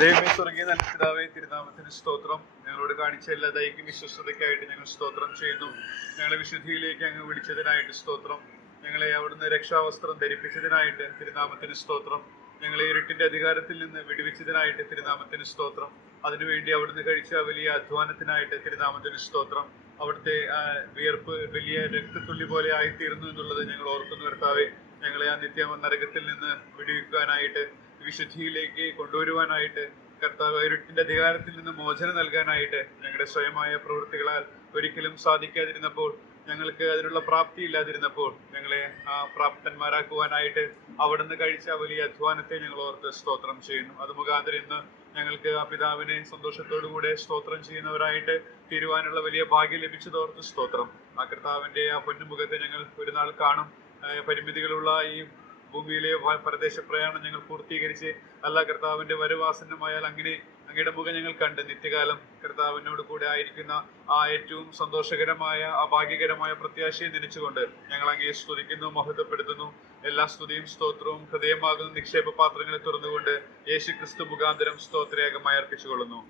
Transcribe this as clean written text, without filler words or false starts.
ദൈവമേ, സ്വർഗീയ നല്ല പിതാവേ, തിരുനാമത്തിന് സ്തോത്രം. ഞങ്ങളോട് കാണിച്ച എല്ലാ ദൈഹിക വിശ്വസ്തതയ്ക്കായിട്ട് ഞങ്ങൾ സ്തോത്രം ചെയ്യുന്നു. ഞങ്ങളെ വിശുദ്ധിയിലേക്ക് അങ്ങ് വിളിച്ചതിനായിട്ട് സ്തോത്രം. ഞങ്ങളെ അവിടുന്ന് രക്ഷാവസ്ത്രം ധരിപ്പിച്ചതിനായിട്ട് തിരുനാമത്തിന് സ്തോത്രം. ഞങ്ങളെ ഇരുട്ടിന്റെ അധികാരത്തിൽ നിന്ന് വിടുവിച്ചതിനായിട്ട് തിരുനാമത്തിന് സ്തോത്രം. അതിനുവേണ്ടി അവിടുന്ന് കഴിച്ച വലിയ അധ്വാനത്തിനായിട്ട് തിരുനാമത്തിന് സ്തോത്രം. അവിടുത്തെ വിയർപ്പ് വലിയ രക്തത്തുള്ളി പോലെ ആയിത്തീർന്നു എന്നുള്ളത് ഞങ്ങൾ ഓർക്കുന്നു കർത്താവേ. ഞങ്ങളെ ആ നിത്യ നരകത്തിൽ നിന്ന് വിടുവിക്കാനായിട്ട്, വിശുദ്ധിയിലേക്ക് കൊണ്ടുവരുവാനായിട്ട്, കർത്താവ് ഇരുട്ടിന്റെ അധികാരത്തിൽ നിന്ന് മോചനം നൽകാനായിട്ട് ഞങ്ങളുടെ സ്വയമായ പ്രവൃത്തികളാൽ ഒരിക്കലും സാധിക്കാതിരുന്നപ്പോൾ, ഞങ്ങൾക്ക് അതിനുള്ള പ്രാപ്തി ഇല്ലാതിരുന്നപ്പോൾ ഞങ്ങളെ പ്രാപ്തന്മാരാക്കുവാനായിട്ട് അവിടുന്ന് കഴിച്ച വലിയ അധ്വാനത്തെ ഞങ്ങൾ ഓർത്ത് സ്തോത്രം ചെയ്യുന്നു. അത് മുഖാന്തരം ഇന്ന് ഞങ്ങൾക്ക് ആ പിതാവിനെ സന്തോഷത്തോടുകൂടെ സ്തോത്രം ചെയ്യുന്നവരായിട്ട് തീരുവാനുള്ള വലിയ ഭാഗ്യം ലഭിച്ചതോർത്ത് സ്തോത്രം. ആ കർത്താവിന്റെ ആ പൊന്നുമുഖത്തെ ഞങ്ങൾ ഒരു നാൾ കാണും. പരിമിതികളുള്ള ഈ ഭൂമിയിലെ പരദേശ പ്രയാണം ഞങ്ങൾ പൂർത്തീകരിച്ച് അല്ല കർത്താവിന്റെ വരവാസന്നമായാൽ അങ്ങനെ അങ്ങയുടെ മുഖം ഞങ്ങൾ കണ്ട് നിത്യകാലം കർത്താവിനോട് കൂടെ ആയിരിക്കുന്ന ആ ഏറ്റവും സന്തോഷകരമായ ആ ഭാഗ്യകരമായ പ്രത്യാശയെ നനച്ചുകൊണ്ട് ഞങ്ങൾ അങ്ങയെ സ്തുതിക്കുന്നു, മഹത്വപ്പെടുത്തുന്നു. എല്ലാ സ്തുതിയും സ്തോത്രവും ഹൃദയമാകുന്ന നിക്ഷേപ പാത്രങ്ങളെ തുറന്നുകൊണ്ട് യേശു ക്രിസ്തു മുഖാന്തരം സ്തോത്രയാഗമായി അർപ്പിച്ചുകൊള്ളുന്നു.